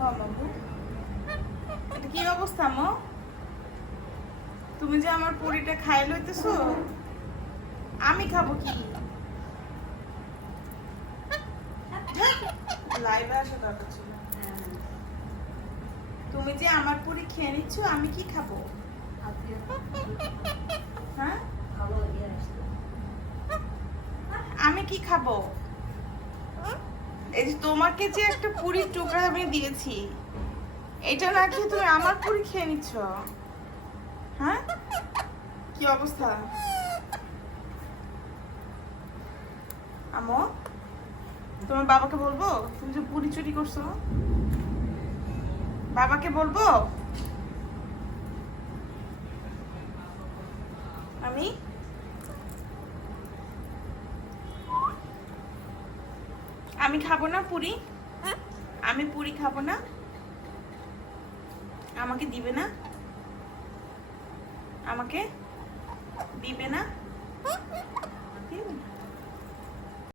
বাবা। এটা কি অবস্থা, মো? তুমি যে আমার পুরিটা খাই লইতেছো, আমি খাব কি? তুমি যে আমার পুরি খেয়ে নিচ্ছ, আমি কি খাব? হ্যাঁ? আমি কি খাব? এই যে তোমাকে যে একটা পুরির টুকরা আমি দিয়েছি, এটা না খেয়ে তুমি আমার পুরি খেয়ে নিচ্ছ? হ্যাঁ? কি অবস্থা? আমো তোমার বাবাকে বলব? তুমি যে পুরি চুরি করছ? বাবাকে বলব? আমি? আমি খাব না পুরি। আমি পুরি খাব না। আমাকে দিবে না। আমাকে দিবে না।